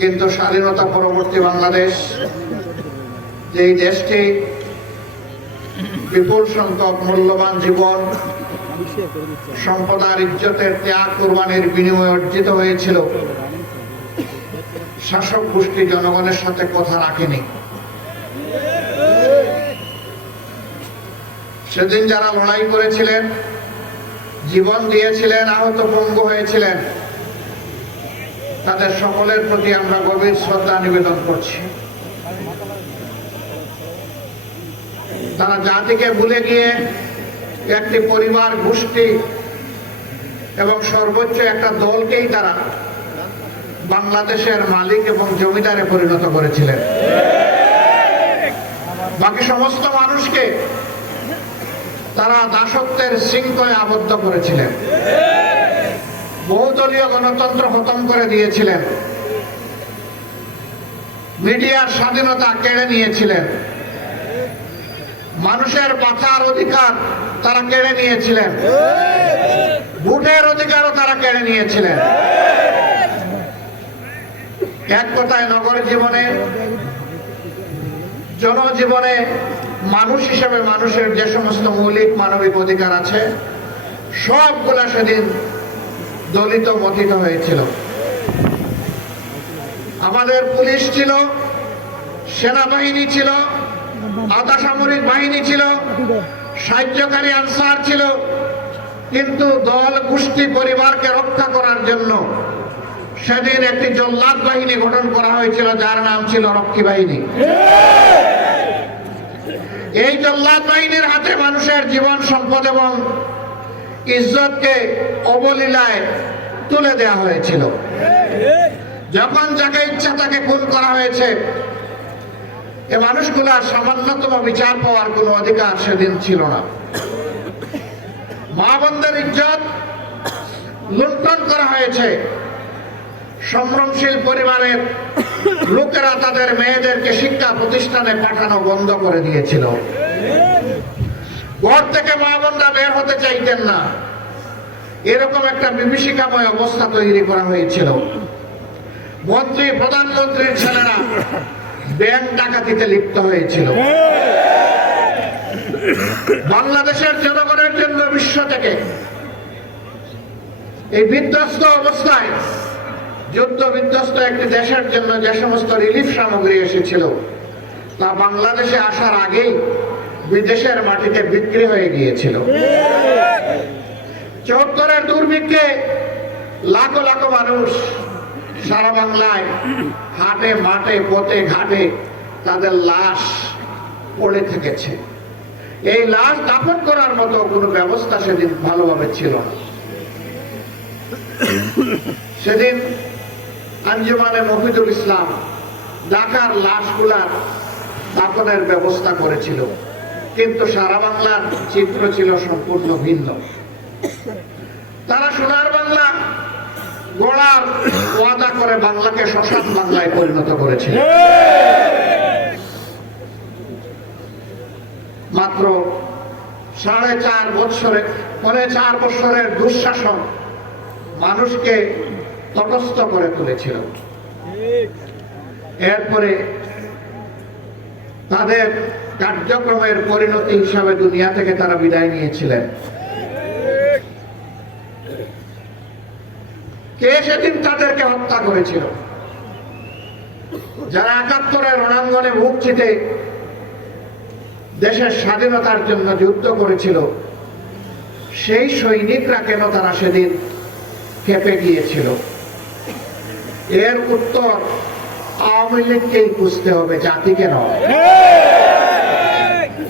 কিন্তু স্বাধীনতা পরবর্তী বাংলাদেশ, যেই দেশটি বিপুল সংখ্যক মূল্যবান জীবন, সম্পদ আর ইজ্জতের ত্যাগ কুরবানির বিনিময়ে অর্জিত হয়েছিল, শাসক গোষ্ঠী জনগণের সাথে কথা রাখেনি। সেদিন যারা লড়াই করেছিলেন, জীবন দিয়েছিলেন, আহত পঙ্গু হয়েছিলেন, তাদের সকলের প্রতি আমরা গভীর শ্রদ্ধা নিবেদন করছি। তারা জাতিকে ভুলে গিয়ে একটি পরিবার, গোষ্ঠী এবং সর্বোচ্চ একটা দলকেই তারা বাংলাদেশের মালিক এবং জমিদারে পরিণত করেছিলেন। বাকি সমস্ত মানুষকে তারা দাসত্বের শৃঙ্খলে আবদ্ধ করেছিলেন, বহুদলীয় গণতন্ত্র খতম করে দিয়েছিলেন, মিডিয়ার স্বাধীনতা কেড়ে নিয়েছিলেন, মানুষের বাঁচার অধিকার তারা কেড়ে নিয়েছিলেন, ভোটের অধিকারও তারা কেড়ে নিয়েছিলেন। এক কথায় নগর জীবনে, জনজীবনে মানুষ হিসেবে মানুষের যে সমস্ত মৌলিক মানবিক অধিকার আছে, সবগুলা সেদিন দলিত মথিত হয়েছিল। আমাদের পুলিশ ছিল, সেনাবাহিনী ছিল, আধা সামরিক বাহিনী ছিল, সাহায্যকারী আনসার ছিল, কিন্তু দল, গোষ্ঠী, পরিবারকে রক্ষা করার জন্য সেদিন একটি জল্লাদ বাহিনী গঠন করা হয়েছিল, যার নাম ছিল রক্ষী বাহিনী। এই জল্লাদ বাহিনীর হাতে মানুষের জীবন, সম্পদ এবং ইজ্জতকে অবলীলায় তুলে দেওয়া হয়েছিল। যখন যাকে ইচ্ছা তাকে খুন করা হয়েছে, এ মানুষগুলার সামান্যতম বিচার পাওয়ার কোনো অধিকার সেদিন ছিল না। মা বোনদের ইজ্জত লুণ্ঠন করা হয়েছে। সম্ভ্রমশীল পরিবারের লোকেরা তাদের মেয়েদেরকে শিক্ষা প্রতিষ্ঠানে পাঠানো বন্ধ করে দিয়েছিল। ঘর থেকে মা বোনরা বের হতে চাইতেন না, এরকম একটা বিভীষিকাময় অবস্থা তৈরি করা হয়েছিল। মন্ত্রী, প্রধানমন্ত্রীর ছেলেরা ব্যাংক ডাকাতিতে লিপ্ত হয়েছিল। বাংলাদেশের জনগণের জন্য বিশ্ব থেকে এই বিধ্বস্ত অবস্থায়, যুদ্ধ বিধ্বস্ত একটি দেশের জন্য যে সমস্ত রিলিফ সামগ্রী এসেছিল, তা বাংলাদেশে আসার আগেই বিদেশের মাটিতে বিক্রি হয়ে গিয়েছিল। ৭৪-এর দুর্ভিক্ষে লাখো লাখো মানুষ সারা বাংলায় হাটে, মাঠে, পথে, ঘাটে তাদের লাশ পড়ে থেকেছে। এই লাশ দাফন করার মতো কোনো ব্যবস্থা সেদিন ভালোভাবে ছিল না। সেদিন আঞ্জুমানে মফিদুল ইসলাম ঢাকার লাশগুলার দাফনের ব্যবস্থা করেছিল, কিন্তু সারা বাংলার চিত্র ছিল সম্পূর্ণ ভিন্ন। তারা সোনার বাংলা গড়ার ওয়াদা করে বাংলাকে শ্মশান বাংলায় পরিণত করেছিল। মাত্র 4.5 বছরের দুঃশাসন মানুষকে তটস্থ করে তুলেছিল। এরপরে তাদের কার্যক্রমের পরিণতি হিসাবে দুনিয়া থেকে তারা বিদায় নিয়েছিলেন। কে সেদিন তাদেরকে হত্যা করেছিল? যারা ৭১-এর রণাঙ্গনে বুক চিতে দেশের স্বাধীনতার জন্য যুদ্ধ করেছিল, সেই সৈনিকরা কেন তারা সেদিন খেপে গিয়েছিল? এর উত্তর আওয়ামী লীগকেই বুঝতে হবে, জাতিকে নয়।